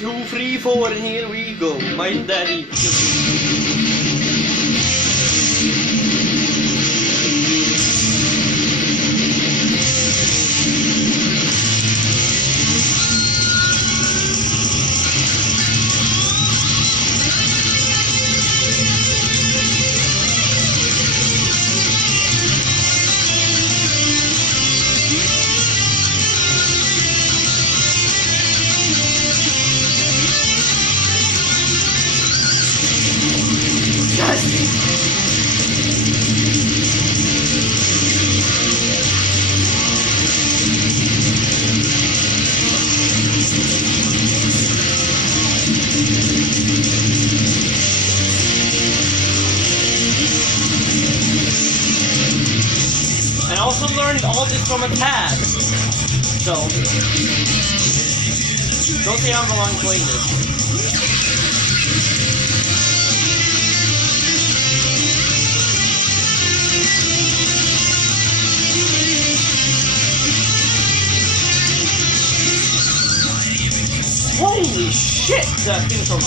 1, 2, 3, 4, and here we go. My daddy. I also learned all this from a tab. So, don't say I'm wrong playing this. Holy shit! That thing from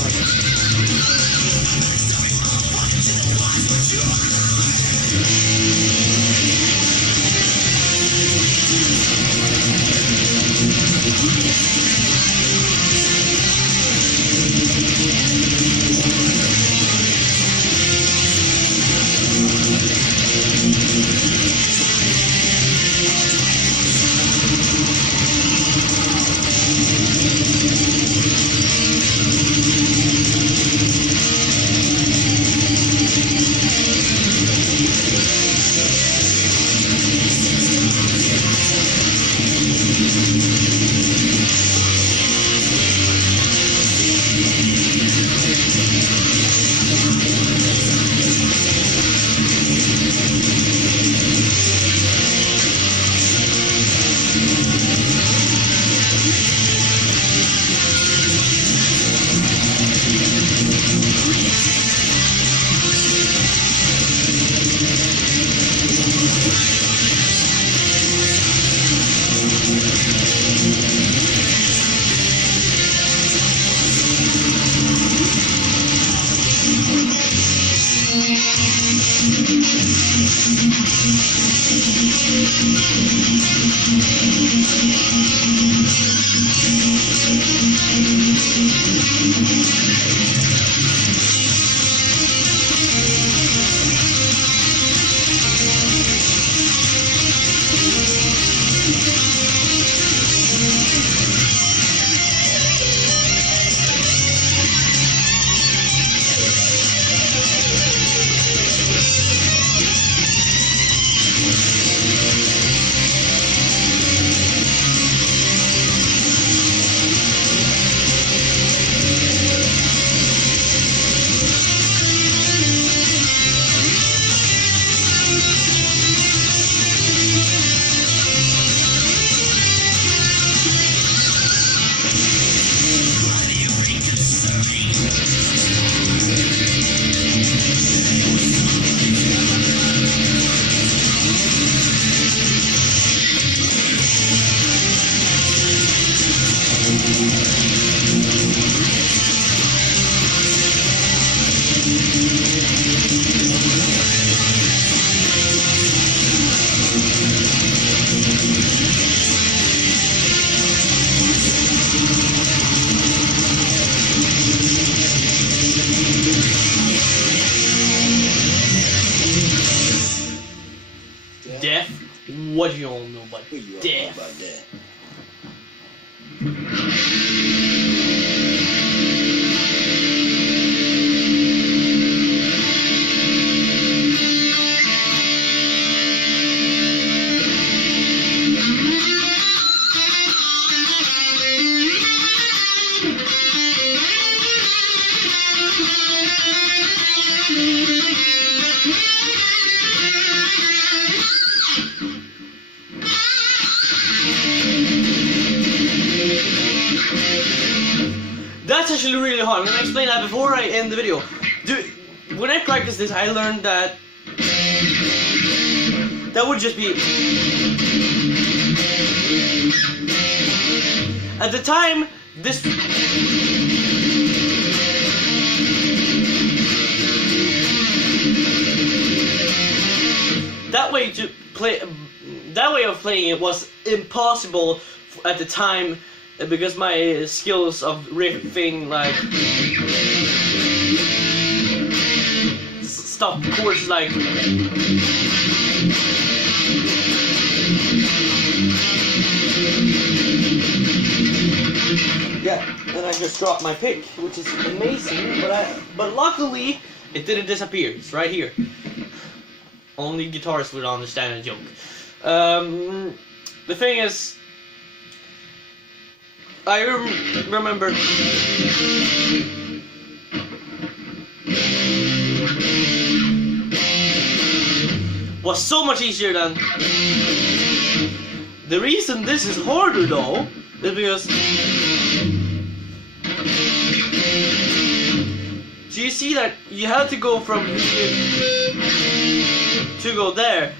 death. What do you all know about death? That's actually really hard. I'm gonna explain that before I end the video. When I practiced this, I learned that would just be... At the time, this that way to play, that way of playing it was impossible at the time because my skills of riffing like stop chords like. Yeah, and I just dropped my pick, which is amazing, but luckily it didn't disappear. It's right here. Only guitarists would understand a joke. The thing is, I remember was so much easier than. The reason this is harder though is because. So you see that you have to go from here to go there,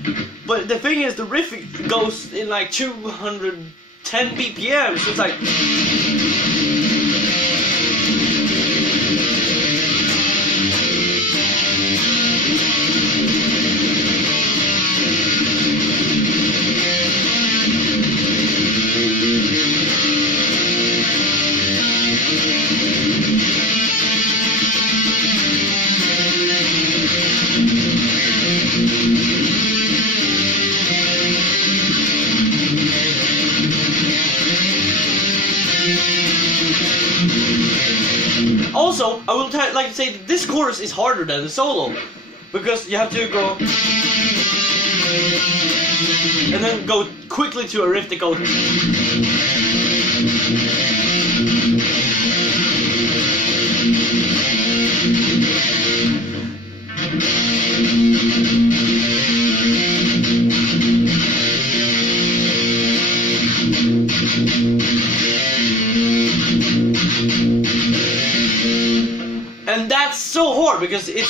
but the thing is the riff goes in like 210 BPM, so it's like. Also, I will like to say that this chorus is harder than the solo, because you have to go and then go quickly to a riff that goes. And that's so hard because it's.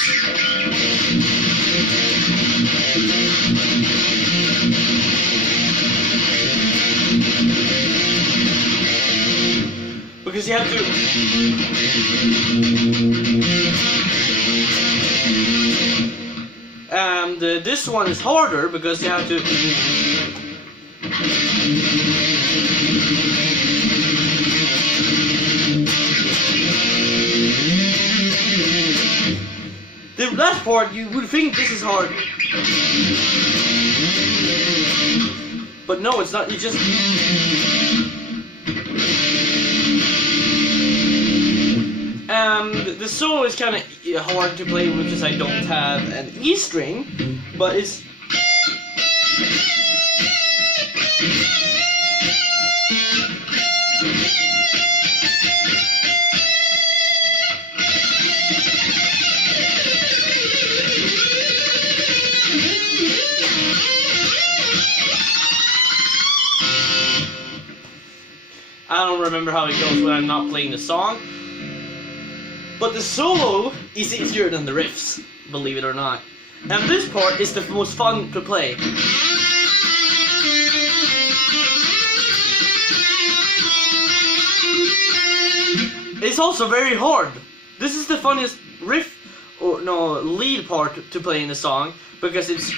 Because you have to. And this one is harder because you have to. The last part, you would think this is hard. But no, it's not. You just. The solo is kind of hard to play because I don't have an E string, but it's. I don't remember how it goes when I'm not playing the song. But the solo is easier than the riffs, believe it or not. And this part is the most fun to play. It's also very hard. This is the funniest riff, or no, lead part to play in the song, because it's.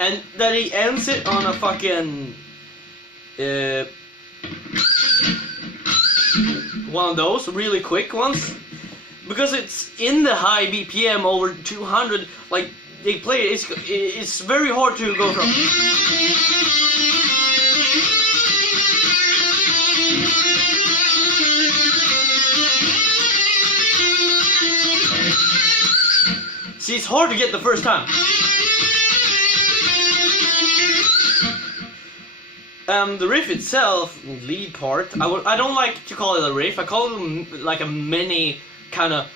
And that he ends it on a fucking one of those really quick ones, because it's in the high BPM over 200. Like they play it, it's very hard to go from. See, it's hard to get the first time. The riff itself, lead part, I don't like to call it a riff, I call it like a mini kind of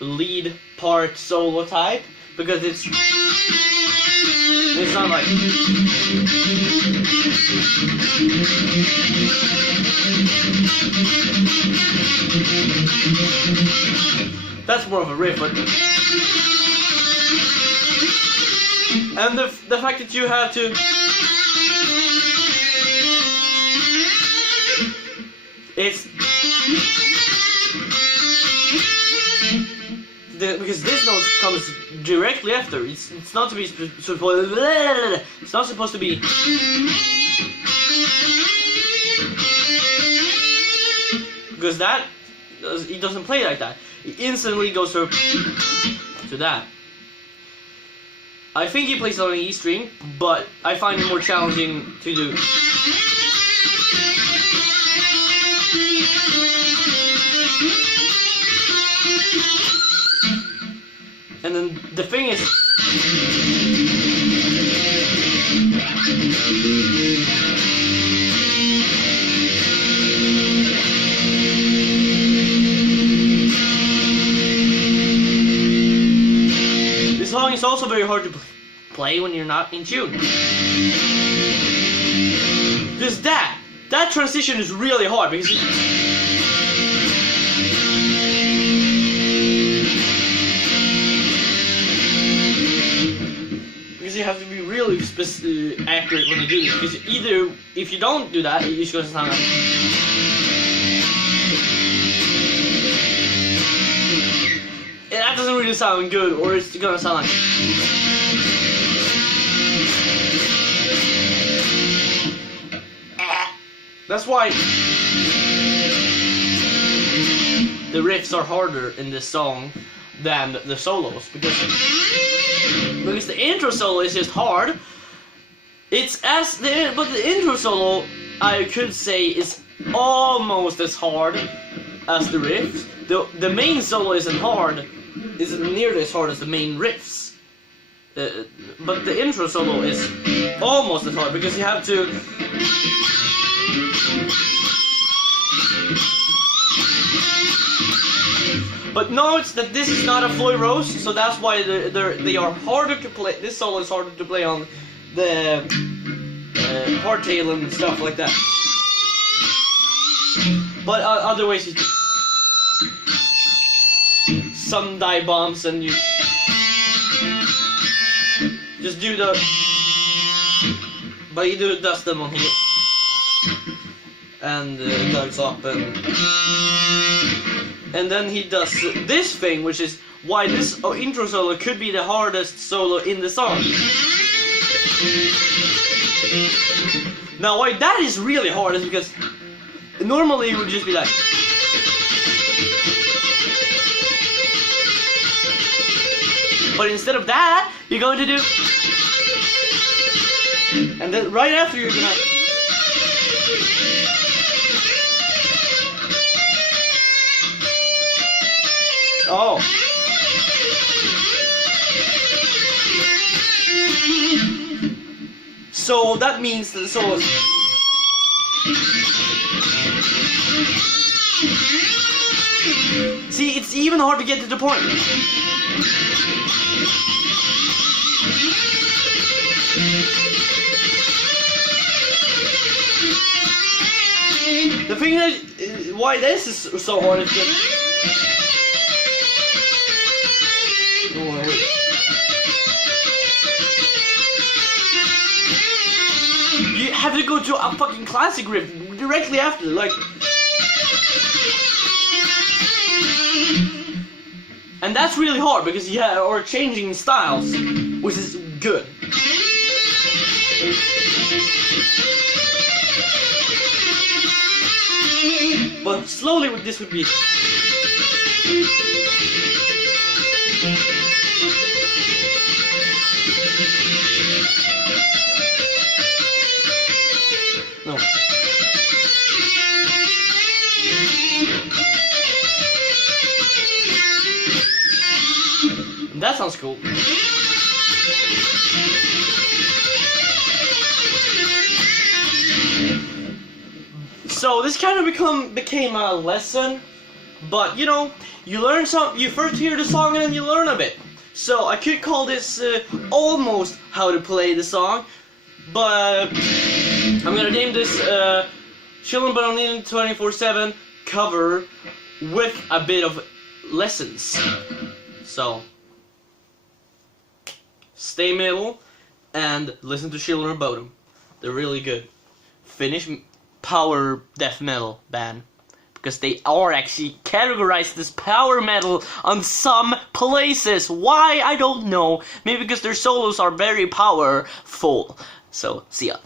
lead part solo type, because it's not like. That's more of a riff, but. And the fact that you have to. It's because this note comes directly after. It's not to be it's not supposed to be. Because that it doesn't play like that. It instantly goes to that. I think he plays it on an E string, but I find it more challenging to do. And then the thing is, this song is also very hard to play when you're not in tune. Because that transition is really hard because you have to be really accurate when you do this. Because either if you don't do that, it's going to sound like. That doesn't really sound good, or it's going to sound like. That's why the riffs are harder in this song than the solos, because the intro solo is just hard. But the intro solo, I could say, is almost as hard as the riffs. The main solo isn't nearly as hard as the main riffs. But the intro solo is almost as hard because you have to. But note that this is not a Floyd Rose, so that's why they are harder to play. This solo is harder to play on the hardtail and stuff like that. But other ways, you some dive bombs and you just do the. But you do dust them on here, and it goes up and then he does this thing, which is why this intro solo could be the hardest solo in the song. Now, why that is really hard is because normally it would just be like. But instead of that, you're going to do. And then right after you're gonna. Oh. So that means that the solo is. See, it's even hard to get to the point. The thing that why this is so hard is that. You have to go to a fucking classic riff directly after, like. And that's really hard because you are changing styles, which is good. But slowly with this would be. No. That sounds cool. So this kind of became a lesson, but you know, you learn something. You first hear the song and then you learn a bit. So I could call this almost how to play the song, but I'm gonna name this Chillin' But Only 24/7 cover with a bit of lessons. So stay middle and listen to Chillin' Bodom. They're really good. Finnish power death metal band. because they are actually categorized as power metal on some places. Why? I don't know. Maybe because their solos are very powerful. So, see ya.